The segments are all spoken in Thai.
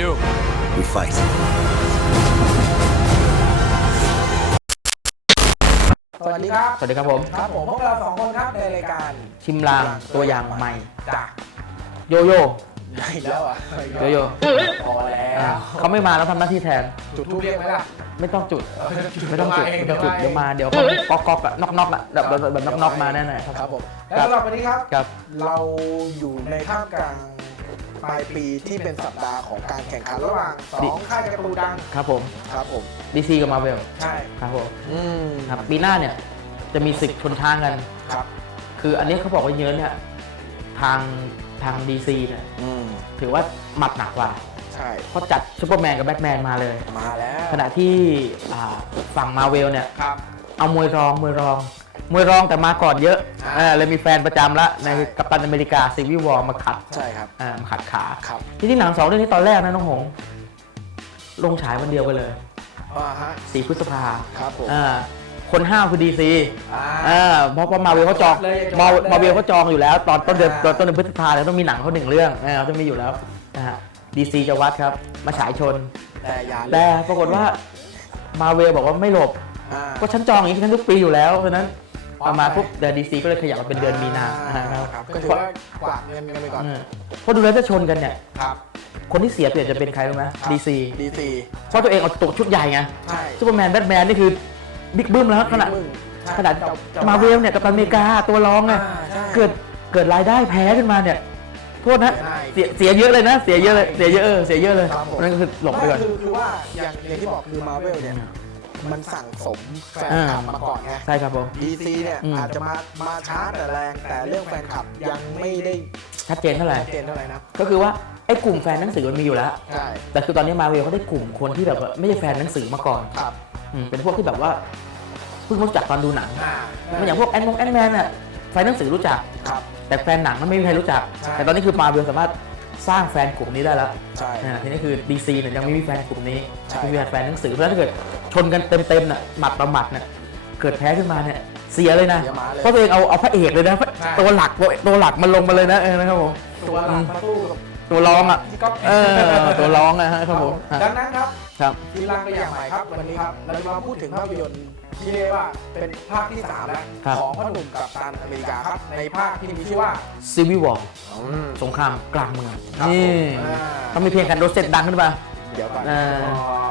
do? We fight. สวัสดีครับ สวัสดีครับผม ครับผมพวกเราสองคนครับในรายการชิมลางตัวอย่างใหม่ จากโยโย่อีกแล้วอะโยโย่พอแล้อ่าวเขาไม่มาแล้วทำหน้าที่แทน จุดทูบเรียกไหมล่ะ ไม่ต้องจุด ไม่ต้องจุดเดี๋ไม่ยวต้องจุดมาเองเดี๋ยวมาเดี๋ยวเขาก๊อกก๊อกอะน็อกน็อกอะแบบแบบแบบน็อกน็อกมาแน่ๆครับผมครัและบสำหรับวันนี้ครับครับ เราอยู่ในท่ามกลาง ปลายปีที่เป็นสัปดาห์ของการแข่งขันระหว่างสองค่ายการ์ตูนดังครับผมครับผมดีซีกับมาเวลใช่ครับผมอืมครับปีหน้าเนี่ยจะมีศึกชนช้างกัน ครับ คืออันนี้เขาบอกว่าเยอะเนี่ยทางทางดีซีเนี่ยอืมถือว่าหมัดหนักกว่า ใช่เพราะจัดซูเปอร์แมนกับแบทแมนมาเลย มาแล้วขณะที่อ่าฝั่งมาเวลเนี่ย ครับ เอามวยรองมวยรอง มวยรองแต่มาก่อนเยอะอ่าเออเลยมีแฟนประจำละในกัปตันอเมริกาซีวิวอร์มาขัดใช่ครับ อ่ามาขัดขาครับ ที่ที่หนังสองเรื่องนี้ตอนแรกนะน้องหงลงฉายวันเดียวกันเลยอ่าฮะ4พฤษภาครับผมอ่าคนห้าวคือดีซีอ่าอ่าเพราะว่ามาเวลเขาจองเลยจองมาเลยมาเวลเขาจองอยู่แล้ว ตอนต้นเดือนอ่าต้นเดือนพฤษภาแล้วต้องมีหนังเขาหนึ่งเรื่องอ่าต้องมีอยู่แล้วนะฮะดีซีจะวัดครับ มาฉายชน แต่อยาเลยแต่ปรากฏว่ามาเวลบอกว่าไม่หลบอ่าก็ฉันจองอย่างนี้ฉันทุกปีอยู่แล้วเพราะฉะนั้น อ๋อเอามาปุ๊บเดือนดีซีก็เลยขยับมาเป็นเดือนมีนาอ่ครับก็ถือว่ากวาดเงินกันไปก่อนเออเพราะดูแล้วจะชนกันเนี่ยครับคนที่เสียเปรียบจะเป็นใครรู้ไหมดีซีดีซีเพราะตัวเองเอาตัวชุดใหญ่ไงใช่ซูเปอร์แมนแบทแมนนี่คือบิ๊กบึ้มแล้วขนาดมึงใช่ขนาดเจ้จ้มาเวลเนี่ยกับอเมริกาตัวรองไงอ่าใช่เกิดเกิดรายได้แพ้ขึ้นมาเนี่ยโทษนะเสียดายเสียเสียเยอะเลยนะ เสียเยอะเลยเสียเยอะเออเสียเยอะเลยครับผมนั่นก็คือหลบไปก่อนไม่คือคือว่าอย่างอย่างที่บอกคือมาเวลเนี่ย มันสั่งสมแฟนคลับอ่ามมาก่อนไงใช่ครับผม ดีซีเนี่ยอืม อาจจะมามาช้าแต่แรงแต่เรื่องแฟนคลับยังไม่ได้ชัดเจนเท่าไหร่ ชัดเจนเท่าไหร่นะก็คือว่าไอ้กลุ่มแฟนหนังสือมันมีอยู่แล้ว ใช่แต่คือตอนนี้มาเวลเขาได้กลุ่มคนที่แบบว่าไม่ใช่แฟนหนังสือมาก่อนครับอืมเป็นพวกที่แบบว่าเพิ่งรู้จักตอนดูหนังอ่ามันอย่างพวกแอนมงแอนแมนน่ะแฟนหนังสือรู้จัก ครับ แต่แฟนหนังมันไม่มีใครรู้จัก ใช่ แต่ตอนนี้คือมาเวลสามารถสร้างแฟนกลุ่มนี้ได้แล้วใช่ อ่าทีนี้คือดีซีเนี่ยยังไม่มีแฟนกลุ่มนี้ใช่ ไม่มีแฟนหนังสือเพราะฉะนั้นถ้าเกิด ชนกันเต็มๆน่ะหมัดต่อหมัดเนี่ยเกิดแพ้ขึ้นมาเนี่ยเสียเลยนะ เสียหมาเลยเพราะตัวเองเอาเอาพระเอกเลยนะใช่ ตัวหลักตัวหลักมันลงมาเลยนะเออนะครับผมตัวหลักมาสู้กับตัวรองอะที่ก๊อฟเออตัวรองอะฮะครับผมอะดังนั้นครับครับ ทีรังตัวอย่างใหม่ครับวันนี้ครับเราจะมาพูดถึงภาพยนตร์ที่เรียกว่าเป็นภาคที่สามแล้วครับ ของพ่อหนุ่มกับตันอเมริกาครับในภาคที่มีชื่อว่าซีวิวอร์สงครามกลางเมืองครับนี่ผมอ่า ต้องมีเพลงกันโดเซตดังขึ้นมา เดี๋ยวก่อนเออ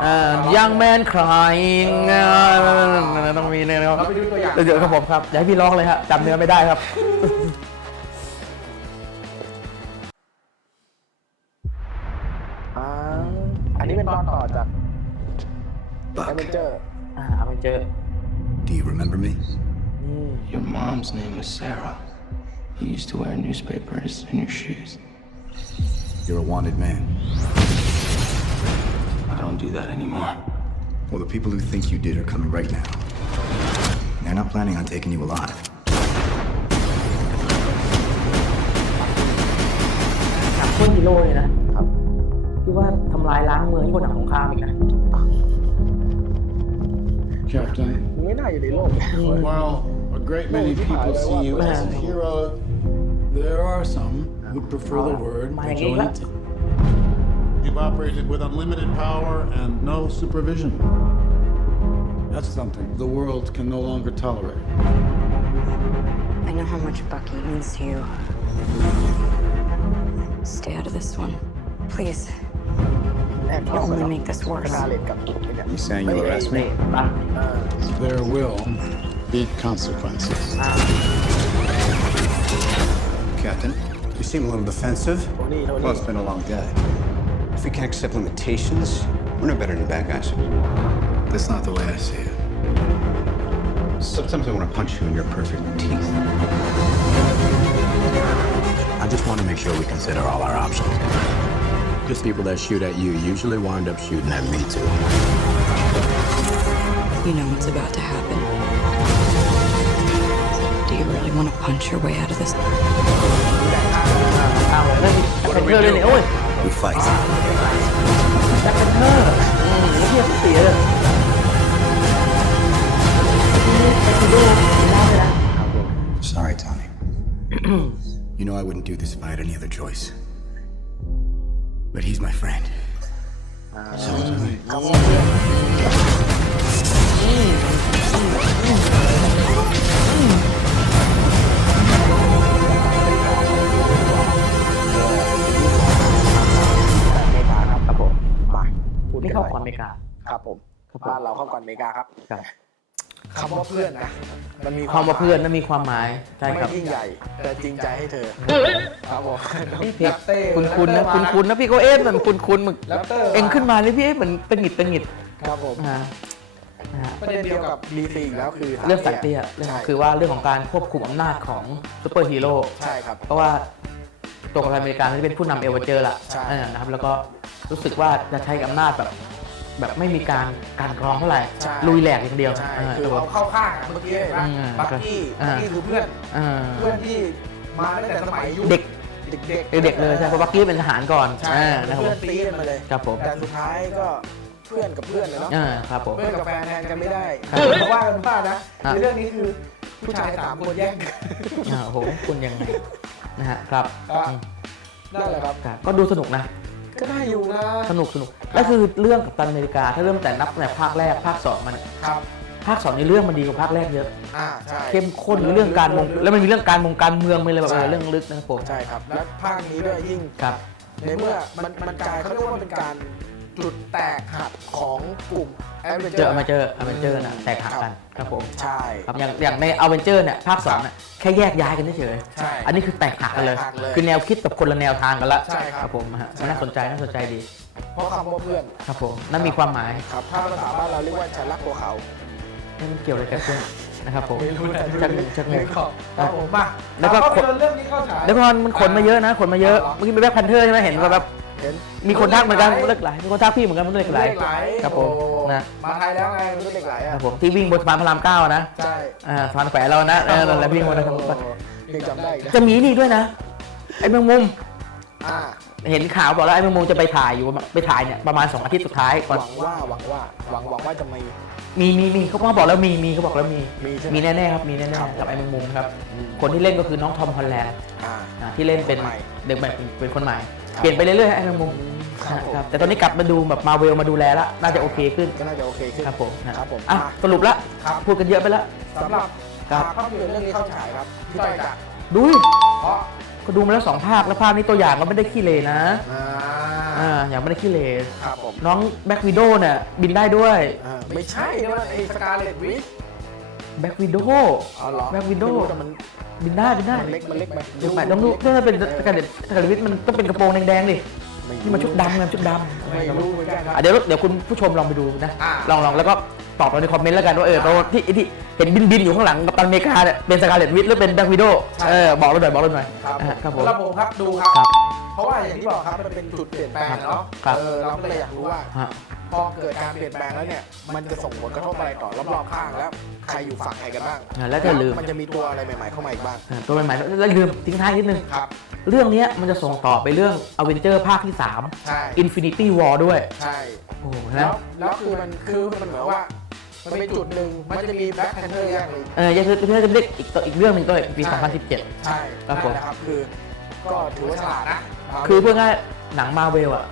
เออ young man crying เออต้องมีเนี่ยนะครับเราไปดูตัวอย่าง เดี๋ยวครับผมครับอย่าให้พี่ร้องเลยครับจำเนื้อไม่ได้ครับ อ่าอันนี้เป็นตอนต่อจากแอ Buck, เวนเจอร์อ่าเอาไปเจอ do you remember me? Your mom's name was Sarah. You used to wear newspapers in your shoes. You're a wanted man. I don't do that anymore. Well, the people who think you did are coming right now. They're not planning on taking you alive. หนังโคตรฮีโร่เลยนะครับ พี่ว่าทำลายล้างเมืองยิ่งกว่าหนังสงครามอีกนะ Captain, ไม่น่าอยู่ในโลก while a great many people see you as a hero, there are some who prefer the word My vigilante. operated with unlimited power and no supervision. That's something the world can no longer tolerate. I know how much Bucky means to you. Stay out of this one. Please. You'll only make this worse. You saying you'll arrest me? There will be consequences. Captain, you seem a little defensive. Well, it's been a long day. If we can't accept limitations, we're no better than bad guys. That's not the way I see it. Sometimes I want to punch you in your perfect teeth. I just want to make sure we consider all our options. Because people that shoot at you usually wind up shooting at me, too. You know what's about to happen. Do you really want to punch your way out of this? What do we do? we fight. That hurt. Mm, maybe I see it. Sorry, Tommy. you know I wouldn't do this if I had any other choice. But he's my friend. Uh, so, เราเข้าก่อนอเมริกาครับครับ คำว่าเพื่อนนะมันมีความว่าเพื่อนนั้นมีความหมายใช่ไม่ครับยิ่งใหญ่ แต่จริงใจให้เธอครับผมนี่เพลงแรปเต้คุณคุณนะแรปเต้คุณคุณนะพี่โกเอ็นเหมือนคุณคุณมึงแรปเตอร์เอ็งขึ้นมาเลยพี่เอ๊ะเหมือนเป็นหงิดเป็นหงิดครับผมนะฮะนะฮะประเด็นเดียวกับดีซีอีกแล้วคือเรื่องสันเตี้ยเรื่องใช่คือว่าเรื่องของการควบคุมอำนาจของซูเปอร์ฮีโร่ ใช่ครับ เพราะว่าตัวกัปตันอเมริกาที่เป็นผู้นำเอเวอร์เจอร์ละใช่เออนะครับ แล้วก็รู้สึกว่าจะใช้อำนาจแบบ แบบไม่มีการการกรองเท่าไหร่ใช่ ลุยแหลกอย่างเดียวใช่เออคือครับผมเอาเข้าข้างอะเมื่อกี้เห็นปะอืมบักกี้อ่าบักกี้คือเพื่อน เออเพื่อนที่มาตั้งแต่สมัยยุคเด็กเด็กๆเด็กๆเลยใช่เพราะบักกี้เป็นทหารก่อนใช่เออนะครับผเพื่อมนตีกันมาเลย ครับผมแต่สุดท้ายก็เพื่อนกับเพื่อนเลยเนาะเออครับผม เพื่อนกับแฟนแทนกันไม่ได้ครับเพราะว่ากันว่านะอะในเรื่องนี้คือผู้ชายสามคนแย่งกัน อ่าโอ้โหคุณยังไงนะฮะครับอะอืมนั่นแหละครับ ครับก็ดูสนุกนะ ก็ได้อยู่นะ สนุกสนุกก็คือเรื่องกับตันอเมริกา ถ้าเริ่มแต่นับแต่ภาคแรกภาคสองมันครับ ภาคสองในเรื่องมันดีกว่าภาคแรกเยอะ อ่าใช่เข้มข้นในเรื่องการมงแล้วมันมีเรื่องการมงการเมืองมีอะไรแบบใช่เออเรื่องลึกนะครับผมใช่ครับ และภาคนี้ด้วยยิ่งครับ ในเมื่อมันมันกลายเขาเรียกว่าเป็นการ จุดแตกหักของกลุ่มแอดเวนเจเจออร์ มาเจออเวนเจอร์น่ะแตกหักกันครับผมใช่ ครับอย่างอย่างในอเวนเจอร์เนี่ยภาคสองน่ะแค่แยกย้ายกันเฉยใช่ๆอันนี้คือแตกหักกันเลย แตกหักเลยคือแนวคิดแบบคนละแนวทางกันละใช่ครับ ผมฮะใช่ น่าสนใจน่าสนใจดีเพราะคำว่าเพื่อนครับผมนั่นมีความหมายครับถ้าภาษาบ้านเราเรียกว่าฉันรักตัวเขานั่นมันเกี่ยวอะไรกับเพื่อนนะครับผมไม่รู้แต่ชักชักงงครับผมมาแล้วก็ เอาภาพยนตร์เรื่องนี้เข้าฉาย แล้วพอมันขนมาเยอะนะขนมาเยอะอ๋อเมื่อกี้เป็นแบ็คแพนเทอร์ใช่ไหมเห็นว่าแบบ เห็นมีคนทักเหมือนกันมันเลือกไหลมีคนทักพี่เหมือนกันมันเลือกไหลเหล็กไหลครับผมโอ้นะ มาไทยแล้วไงมันเล็กไหลคอะรับผมที่วิ่งบนสะพานพระรามเก้านะใช่อ่าสะพานแขวนเรานะเออนั่นแหละวิ่งบนนะครับโอ้ยังจำได้อีกนะจะมีนี่ด้วยนะไอ้แมงมุมอ่าเห็นข่าวบอกแล้วไอ้แมงมุมจะไปถ่ายอยู่ไปถ่ายเนี่ยประมาณ2อาทิตย์สุดท้ายหก่อนวังว่าหวังว่าหวังหวังว่าจะมี มีมีมีเขาบอกแล้วมีมีเขาบอกแล้วมีมีใช่ไหมมีแน่ๆครับมีแน่ครับๆกับไอ้แมงมุมครับคนที่เล่นก็คือน้องทอมฮอลแลนด์อ่า อ่าที่เล่นเป็นคนใหม่ เด็กใหม่เป็นเป็นคนใหม่ครับ เปลี่ยนไปเรื่อยๆไอ้แมงมุมครับผม ครับแต่ตอนนี้กลับมาดูแบบมาเวลมาดูแลแล้วน่าจะโอเคขึ้นก็น่าจะโอเคขึ้น ครับผมนะครับผมอะมาสรุปละครับ พูดกันเยอะไปแล้วสำหรับครับ ภาพยนตร์เรื่องนี้เข้าฉายครับพี่ต้อยจะดูดิเพราะก็ดูมาแล้วสองภาคแล้วภาคนี้ตัวอย่างก็ไม่ได้ขี้เลนะอ่าอ่าอย่างไม่ได้ขี้เลครับผมน้องแบ็กวิดโดเนี่ยบินได้ด้วย อ่าไม่ใช่นะมันไอ้สกาเลตวิช แบ็กวิดโดอ๋อเหรอ Black Widow ไม่รู้แต่มันบินได้บินได้มันเล็กมันเล็กไปเดี๋ยวไปต้องดูถ้าเป็นสกัดเด็ดสกัดเด็ดมันต้องเป็นกระโปรงแดงๆดิไม่รู้นี่มันชุดดำไงชุดดำไม่รู้เหมือนกันครับอะเดี๋ยวเดี๋ยวคุณผู้ชมลองไปดูนะอ่าลองลองแล้วก็ตอบเราในคอมเมนต์แล้วกันว่าเออตัวที่ที่เห็นบินบินอยู่ข้างหลังกับตันอเมริกาเนี่ยเป็นสกาเลตวิทหรือเป็นแบ็กวิดโดเออบอกเราหน่อยบอกเราหน่อยครับอะครับผมแล้วผมครับดูครับครับ เพราะว่าอย่างที่บอกครับมันเป็นจุดเปลี่ยนแปลงเนาะครับเออเราก็เลยอยากรู้ว่าฮะ พอเกิดการเปลี่ยนแปลงแล้วเนี่ย มันจะส่งผลกระทบอะไรต่อรอบๆข้างแล้ว ใครอยู่ฝั่งไหนกันบ้างอะแล้วจะลืม มันจะมีตัวอะไรใหม่ๆเข้ามาอีกบ้าง อะตัวใหม่ๆแล้วลืมทิ้งท้ายนิดนึง ครับ เรื่องเนี้ยมันจะส่งต่อไปเรื่องอเวนเจอร์ภาคที่ ใช่ 3 Infinity War ด้วย ใช่ โอ้โหแล้นะวแล้วคือมันคือมันเหมือนว่า มันเป็นจุดหนึ่งมันจะมีแบ็คแพนเทอร์แยกเลยเออยังคือเพื่อนจะเรียกอีกตัวอีกเรื่องหนึ่งด้วยปี ใช่ 2017 ใช่ครับผม นั่นแหละครับคือ ก็ถือว่าฉลาดนะ คือเพื่อง่ายหนังมาเวลอะ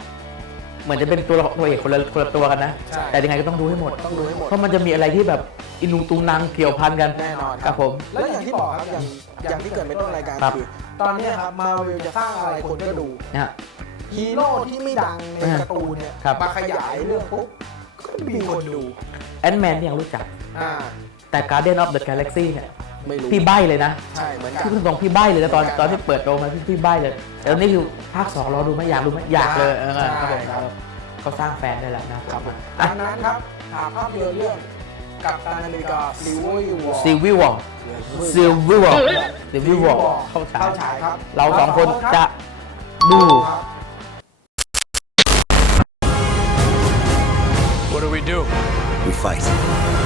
เหมือนจะเป็นตัวละตัวเอกคนละคนละตัวกันนะ ใช่ แต่ยังไงก็ต้องดูให้หมด ต้องดูให้หมด เพราะมันจะมีอะไรที่แบบอินุงตุงนางเกี่ยวพันกันแน่นอนครับผม แล้วอย่างที่บอกครับอย่างอย่างที่เกิดในต้นรายการครับ คือตอนเนี้ยครับมาวิลจะสร้างอะไรคนก็ดูนะฮะ ฮีโร่ที่ไม่ดังในการ์ตูนเนี่ยครับ มาขยายเรื่องปุ๊บก็มีคนดูแอนแมนที่ยังรู้จัก อ่าแต่ Guardian of the Galaxy เนี่ย ไม่รู้ พี่ใบเลยนะใช่เหมือนกันพี่พูดตรงๆพี่ใบเลยนะตอนเหมือนกันตอนที่เปิดโรงมาพี่พี่ใบเลยแต่ตอนนี้คือภาคสองรอดูไหมอยากดูไหมอยากเลยเออใช่ครับผมครับ เขาสร้างแฟนได้แล้วนะครับผมอะดังนั้นครับหากภาพยนตร์เรื่องกับตันอเมริกาซีวิลวอร์ซีวิวอลซีวิวอลซีวิวอลเข้าฉายเข้าฉายครับ เราสองคนจะดูครับ What do we do? We fight.